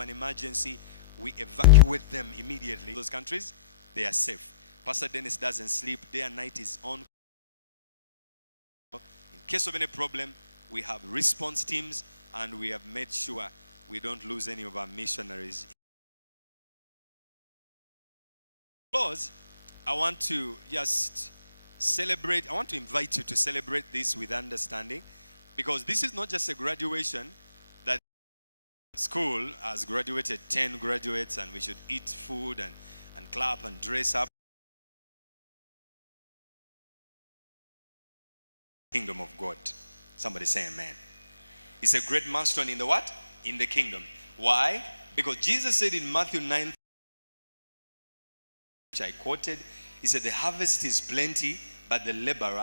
an emergency, we evacuate them immediately. Those countries, they are safe. Pastor Dennis doesn't sleep. Day and night is on. In case of any problem, we have response teams, and we have made sure we don't lose any of our missionaries. Close, I want to just celebrate. I want to invite you to celebrate this with understanding, because this is not just a graduation. That school has graduated 10 graduates, and we should eat food and clap and dress up. Kingdom of God. Somebody say amen. It's a great milestone in the what? In the kingdom. Why? Because Jesus said in Matthew 9, which I quoted, he said, the harvest is plenty, but the laborers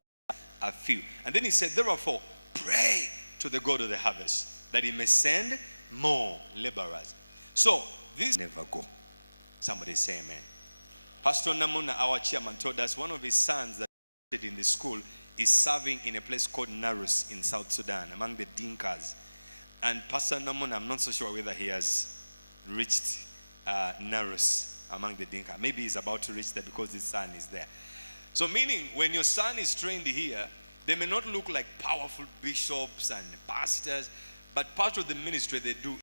are few. And then he said, therefore, pray to the God of the harvest, that he may send more laborers. So, this never go. Somebody say amen. Pastor Namuna, our chairman, told us one of his sons that in the school is serving in a place called Narus in South Sudan, among the Dinkas. And Pastor Namuna, I'm not so sure whether he has reached Narus among the Dinka. Maybe he's about to reach there because his son is there. So meaning, when your son is trained here, they may not look like powerful bishops and pastors, but part of the ministry they do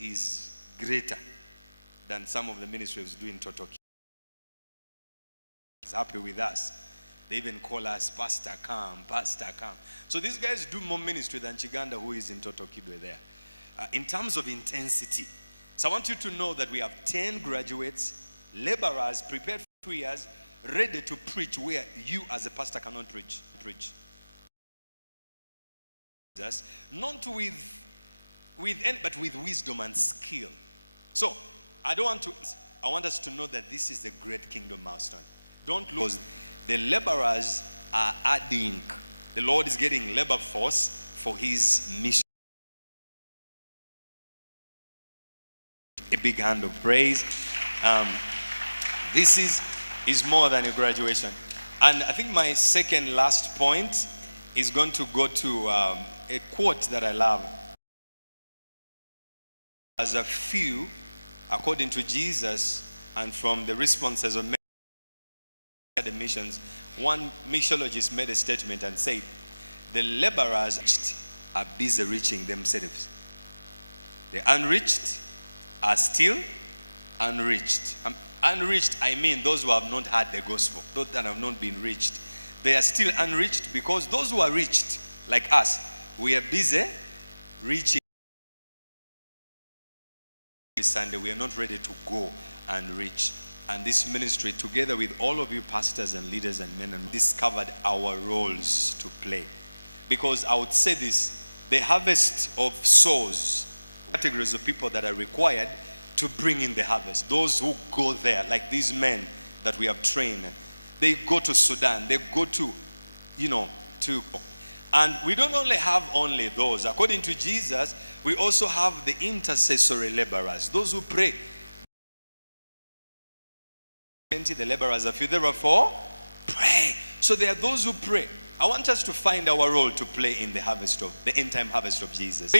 is greater than some of the ministries do in Totoki. He's happy with us. They even call us Pastor Kam, Pastor Kam. So these guys do more ministry than Chiganda, who is in Totokidwe there. In terms of intensity. So I want you to know that we have 10 graduates, laborers, prepared for 2 years, ready to preach where you as a pastor cannot preach. Just not but with wisdom and skill. So I want us to know that this is the great kingdom milestone. Don't lose. The laborers are adding. The Lord is getting labor force for his mission. A big hand of praise. This is more than a graduation. And I think my second last point is going to go to a quote that I love. As a few, according to Jesus, and from the responses of the missions, one missionologist made a statement and said, the laborers are busy reaching themselves. The unreached are still unreached. Unreached, I mean those who have not heard the gospel, those that have not been reached. They are still unreached, because those who are reached, like us, we are busy reaching. This Sunday, we are not ready to go and reach. And this ministry, together with all of you pastors and leaders and men, and discovered our roles to play. Because I would say this, the harvest of souls, categories of people that are required to bring in the harvest. Those who go there, like these men that we have trained, they go to Sudan, they go to, and we don't only have those. According to Jesus, we also have the intercessory laborers, those who pray. The laborers are few, therefore pray. So there are those who pray. I want us to find our role to play in the harvest of the end time harvest of Jesus.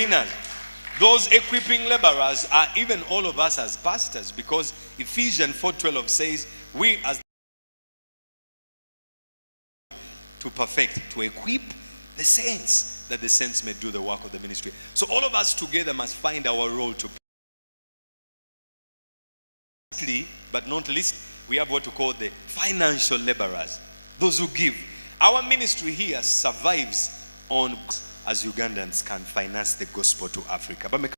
Those equipping laborers are even all of us as pastors, because Ephesians 4:12 says, we as to perfect, to equip the saints, that the saints may do the work of the ministry. So all of us together must find our role to play. But not least, we have what we call the financial laborers, those who give. Our ministry here survives on as Ugandans can finance the gospel to Africa. But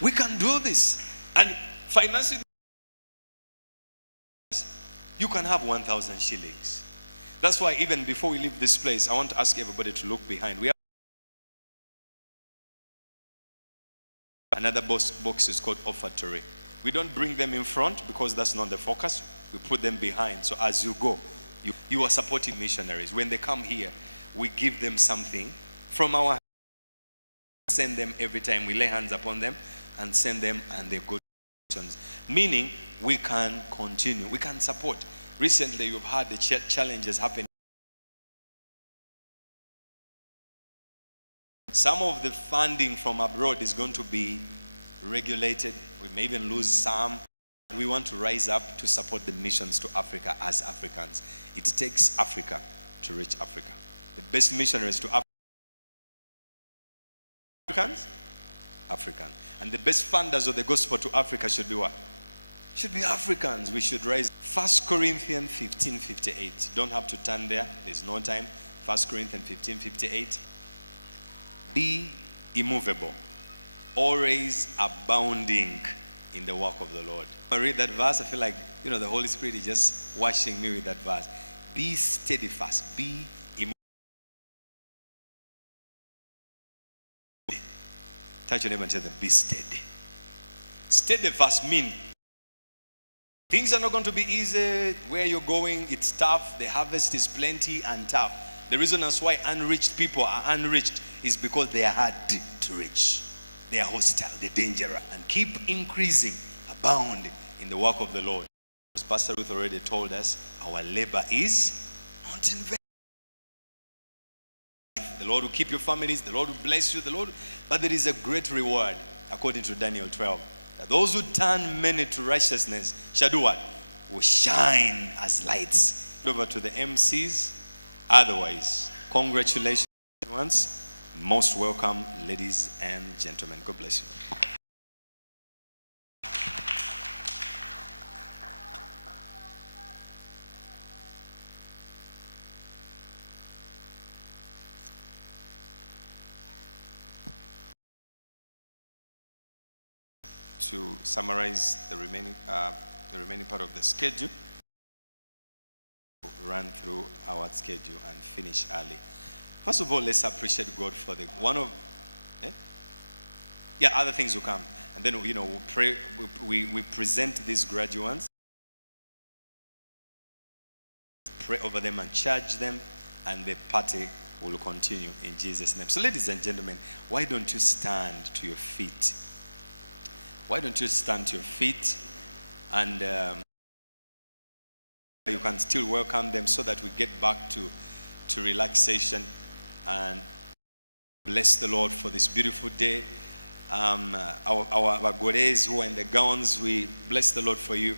we can do this. And financing, you can have 1,000 shillings. That's why even before we leave this place, I want to ask everybody to look behind. We have another box is called offertory. We don't bring them in front because that's not the focus. We put them behind. So as you go, you are supporting missionaries. When they come here, we give them something from our hands. Send them every time. We lay hands upon them and send them, and they go to missions. Meaning, we can continue. We can support. Recently, you've had the challenges happen. Some of the funding from abroad is going to be regulated. We may even lose some. We want to rise up to support the missions to Africa as Africans. It takes Africa to reach Africa. The best missionaries to Africans? African. And the best funders of the gospel to Africa should be what? Should be Africans. We should rise. 1 Corinthians 15:58. Don't have to turn there. There's no time. 1 Corinthians 15:58. Be immovable, always abounding in the work of the Lord. When I read that verse, I feel like, the Holy Spirit is just washing me with that verse. Be steadfast, be immovable. Touch your neighbor and tell them, be steady. Steadfast means things are not going to be easy. Where you're going, it's tough. The harvest is plenty and tough. The reason that's why unreached people are unreached is because they are hard to reach. They are hostile, they're dangerous. And keep increasing, abound in the work of the Lord. As Pastor Ruth already told us, our labor is not in vain. The Lord will keep your families, the Lord will bless you, but there is a great reward, according to Daniel 12. That those who turn many to righteousness shall do what? Will shine as lights. Over to the MCs. Otherwise, congratulations once. Most welcome, ladies and gentlemen. God bless you. To summarize the remaining part of the schedule, run through our schedule and finish early. First of all, let's appreciate God for the other things will come, and then we'll pray. We present these graduates, pray over them and charge them, and the party will continue in Jesus' name. So, ladies and gentlemen, why don't you stand to your feet? Why don't you stand to your feet, and you can still welcome them so that we get back to relaxation and bless the Lord for this beautiful day. Our Gores who are in the gowns, we bless the Lord for you.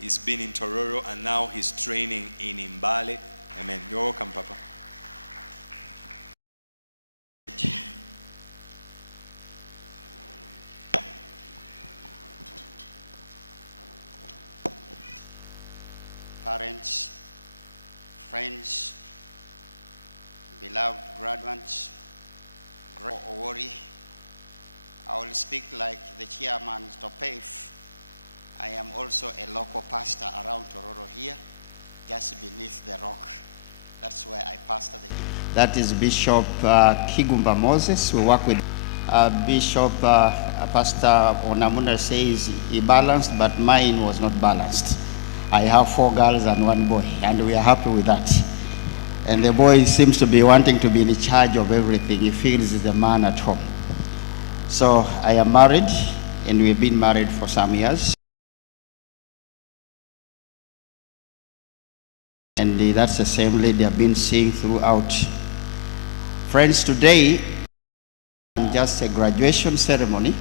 He's been in Tororo and now he's training in Mbale. Amen. You're welcome, Papa. Parents, friends, beloved graduates, don't worry. I will speak like the chairman, Topef. I am also a local pastor around Tororo here, just beneath the rock. That's where I pastor the. That is Bishop Kigumba Moses. We work with Bishop Pastor Onamuna says he balanced, but mine was not balanced. I have 4 girls and 1 boy, and we are happy with that. And the boy seems to be wanting to be in charge of everything. He feels he's the man at home. So I am married, and we've been married for some years. And that's the same lady I've been seeing throughout. Friends, today, just a graduation ceremony.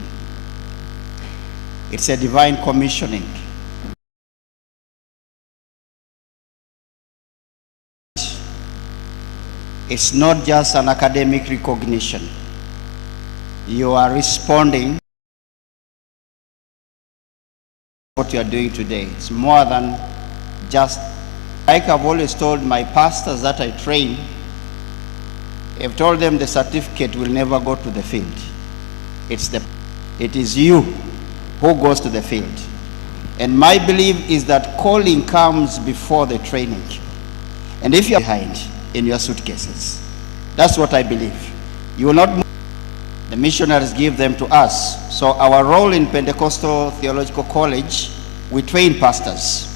It's a divine commissioning. It's not just an academic recognition. You are responding to what you are doing today. It's more than just, like I've always told my pastors that I train, I've told them the certificate will never go to the field. It is you who goes to the field. And my belief is that calling comes before the training. And if you're behind in your suitcases, that's what I believe. You will not move. The missionaries give them to us. So our role in Pentecostal Theological College, we train pastors.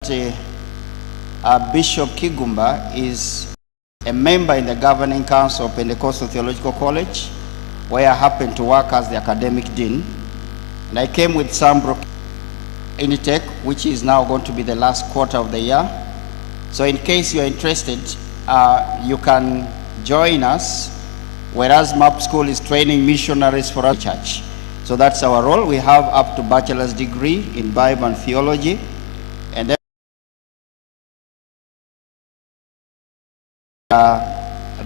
Bishop Kigumba is a member in the governing council of Pentecostal Theological College, where I happen to work as the academic dean. And I came with Sambrook Initech, which is now going to be the last quarter of the year. So in case you're interested, you can join us, whereas MAP School is training missionaries for our church. So that's our role. We have up to bachelor's degree in Bible and theology, and then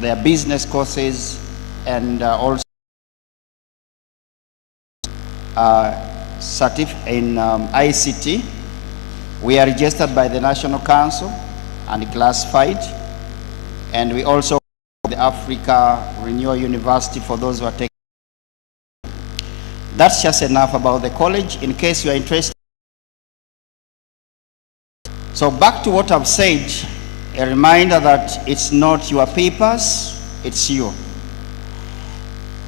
their business courses, and also in ICT. We are registered by the National Council and classified, and we also have the Africa Renewal University for those who are taking. That's just enough about the college in case you are interested. So back to what I've said, a reminder that it's not your papers, it's you.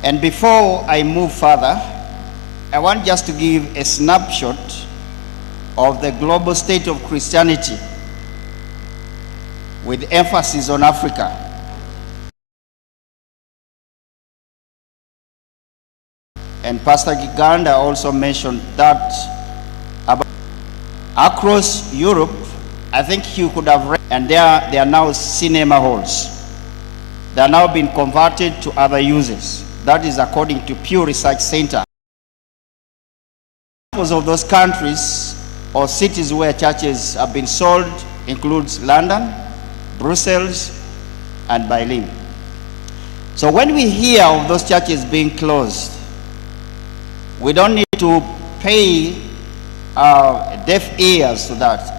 And before I move further, I want just to give a snapshot of the global state of Christianity with emphasis on Africa. And Pastor Giganda also mentioned that about across Europe, I think you could have read, and they are now cinema halls. They are now being converted to other uses. That is according to Pew Research Center. Examples of those countries or cities where churches have been sold includes London, Brussels, and Berlin. So when we hear of those churches being closed, we don't need to pay deaf ears to that.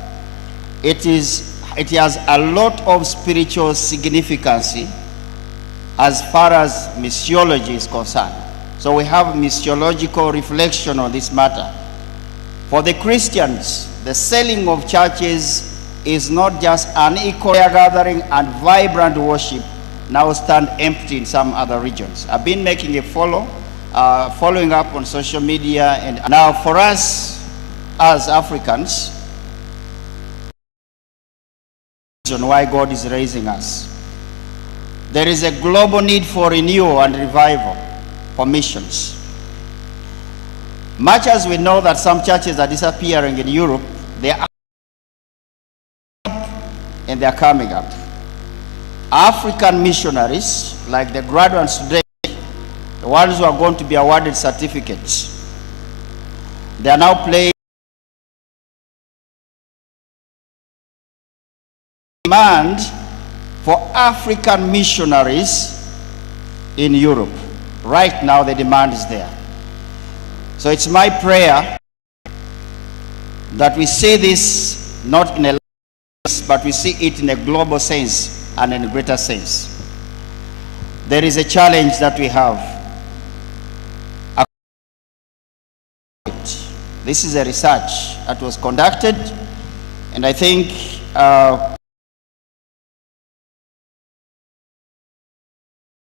It has a lot of spiritual significance as far as missiology is concerned. So we have missiological reflection on this matter. For the Christians, the selling of churches is not just an equal gathering and vibrant worship now stand empty in some other regions. I've been making a following up on social media, and now for us as Africans, reason why God is raising us. There is a global need for renewal and revival for missions. Much as we know that some churches are disappearing in Europe, they are up and they are coming up. African missionaries, like the graduates today, the ones who are going to be awarded certificates, they are now playing demand for African missionaries in Europe. Right now the demand is there. So it's my prayer that we see this not in a sense, but we see it in a global sense and in a greater sense. There is a challenge that we have. This is a research that was conducted, and I think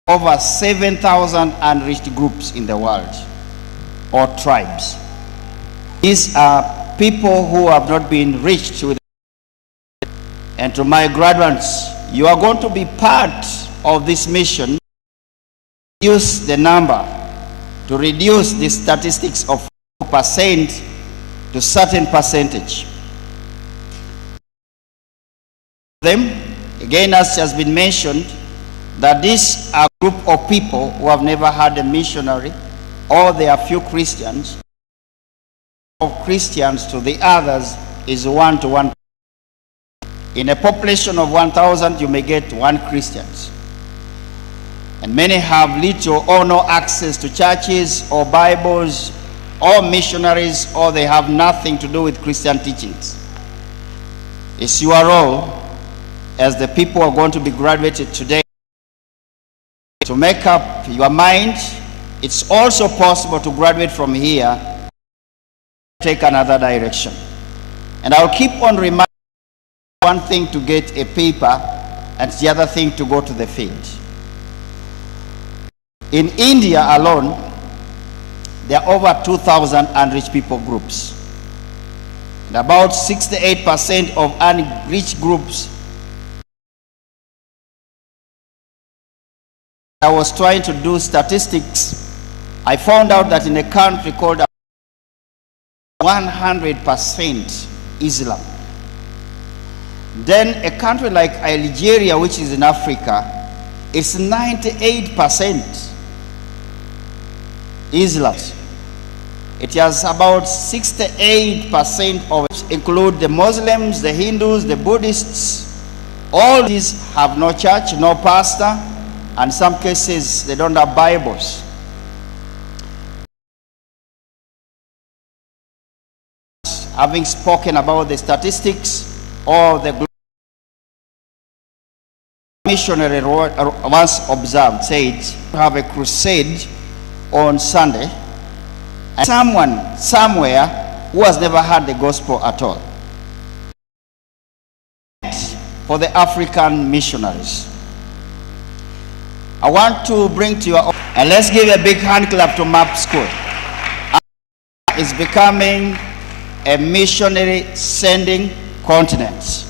over 7,000 unreached groups in the world, or tribes. These are people who have not been reached with. And to my graduates, you are going to be part of this mission. Use the number to reduce the statistics of 4% to certain percentage. Them, again, as has been mentioned, that these are a group of people who have never had a missionary, or they are few Christians. Of Christians to the others is 1 to 1. In a population of 1,000, you may get 1 Christian. And many have little or no access to churches or Bibles or missionaries, or they have nothing to do with Christian teachings. It's your role as the people who are going to be graduated today to make up your mind. It's also possible to graduate from here, take another direction. And I'll keep on reminding you, one thing to get a paper and the other thing to go to the field. In India alone, there are over 2,000 unreached people groups. And about 68% of unreached groups. I was trying to do statistics. I found out that in a country called 100% Islam. Then a country like Algeria, which is in Africa, It's 98% Islam. It has about 68% of it include the Muslims, the Hindus, the Buddhists. All these have no church, no pastor, and in some cases they don't have Bibles. Having spoken about the statistics of the missionary once observed, said, have a crusade on Sunday, and someone somewhere who has never heard the gospel at all, for the African missionaries. I want to bring to you, and let's give a big hand clap to MAP School. It's becoming a missionary sending continent,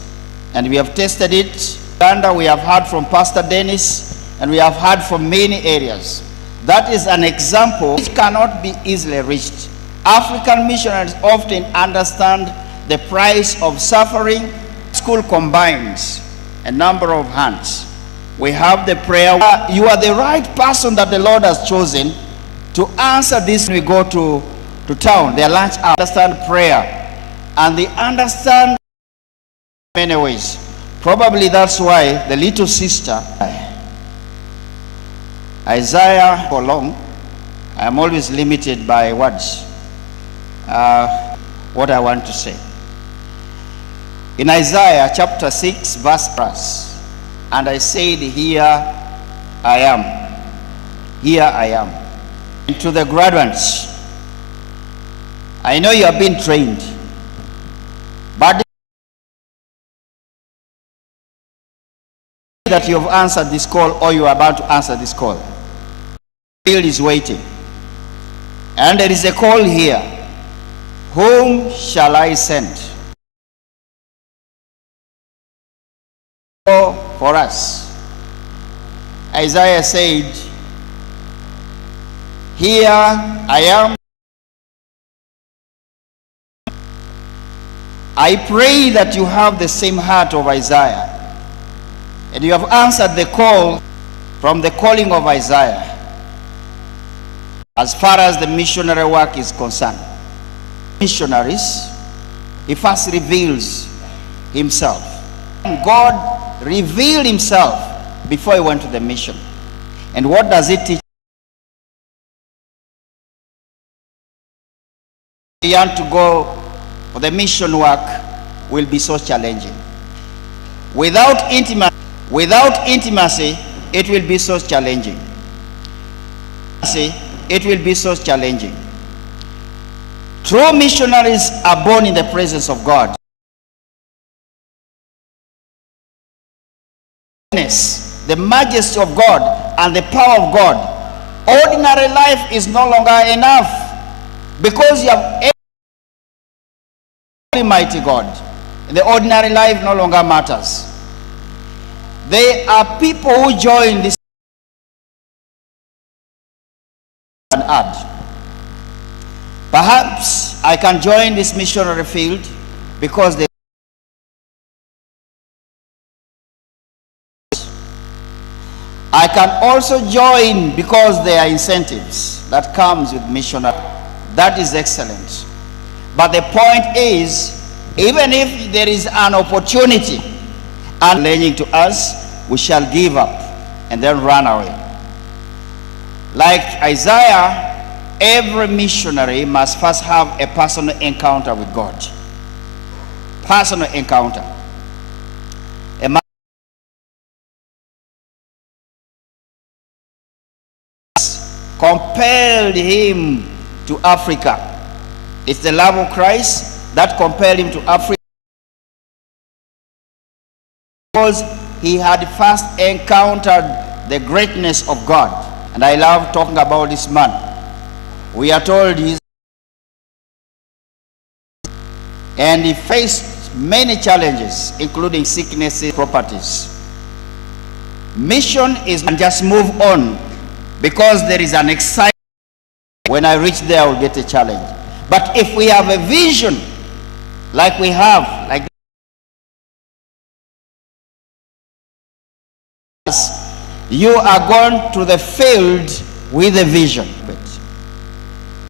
and we have tested it. Uganda, we have heard from Pastor Dennis, and we have heard from many areas. That is an example which cannot be easily reached. African missionaries often understand the price of suffering. School combines a number of hands. We have the prayer. You are the right person that the Lord has chosen to answer this. We go to town, their lunch hour, understand prayer, and they understand in many ways. Probably that's why the little sister, Isaiah, for long, I'm always limited by words, what I want to say. In Isaiah chapter 6, verse, and I said, here I am, here I am. And to the graduates, I know you have been trained, but that you have answered this call, or you are about to answer this call. The field is waiting, and there is a call here. Whom shall I send? For us, Isaiah said, here I am. I pray that you have the same heart of Isaiah, and you have answered the call from the calling of Isaiah as far as the missionary work is concerned. Missionaries, he first reveals himself. God revealed himself before he went to the mission. And what does it teach? Young to go for the mission work will be so challenging. Without intimacy, it will be so challenging. It will be so challenging. True missionaries are born in the presence of God. The majesty of God and the power of God. Ordinary life is no longer enough, because you have Almighty God. The ordinary life no longer matters. There are people who join this and add. Perhaps I can join this missionary field because they I can also join because there are incentives that comes with missionary. That is excellent. But the point is, even if there is an opportunity and learning to us, we shall give up and then run away. Like Isaiah, every missionary must first have a personal encounter with God. Personal encounter. A man compelled him to Africa. It's the love of Christ that compelled him to Africa, because he had first encountered the greatness of God. And I love talking about this man. We are told and he faced many challenges, including sicknesses, properties. Mission is not just move on because there is an excitement. When I reach there, I will get a challenge. But if we have a vision like we have, like You are going to the field with a vision.